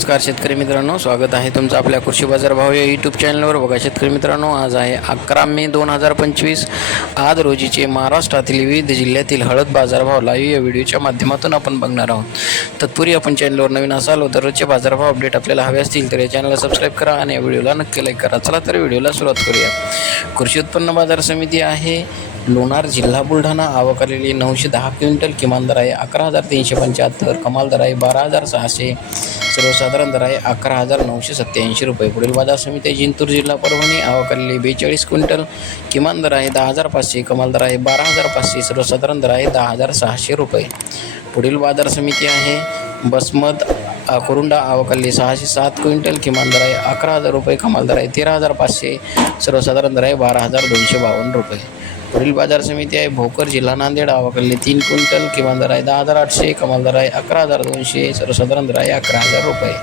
नमस्कार शेतकरी मित्रांनो स्वागत आहे तुमचं आपल्या कृषी बाजार भाव या यूट्यूब चॅनलवर बघा शेतकरी मित्रांनो आज आहे अकरा मे दोन हजार पंचवीस. आज रोजीचे महाराष्ट्रातील विविध जिल्ह्यातील हळद बाजारभाव लाईव्ह या व्हिडिओच्या माध्यमातून आपण बघणार आहोत. तत्पूर्वी आपण चॅनलवर नवीन असाल तर रोजचे बाजारभाव अपडेट आपल्याला हवे असतील तर या चॅनलला सबस्क्राईब करा आणि या व्हिडिओला नक्की लाईक करा. चला तर व्हिडिओला सुरुवात करूया. कृषी उत्पन्न बाजार समिती आहे. लोणार जिल्हा बुलढाणा आवक आलेली नऊशे दहा क्विंटल किमान दर आहे अकरा हजार तीनशे पंच्याहत्तर कमाल दर आहे बारा हजार सहाशे. सर्वसाधारण दर आहे अकरा हजार नऊशे सत्त्याऐंशी रुपये. पुढील बाजार समिती जिंतूर जिल्हा परभणी. अवकल्ली बेचाळीस क्विंटल. किमान दर आहे दहा हजार पाचशे. कमाल दर आहे बारा हजार पाचशे. सर्वसाधारण दर आहे दहा हजार सहाशे रुपये. पुढील बाजार समिती आहे बसमत कुरुंडा अवकल्ली सहाशे सात क्विंटल. किमान दर आहे अकरा हजार रुपये. कमाल दर आहे तेरा हजार पाचशे. सर्वसाधारण दर आहे बारा हजार दोनशे बावन्न रुपये. पुढील बाजार समिती आहे. भोकर जिल्हा नांदेड. आवकल्ली तीन क्विंटल किमान दर आहे दहा हजार आठशे कमाल दर आहे अकरा हजार दोनशे सर्वसाधारण दर आहे अकरा हजार रुपये.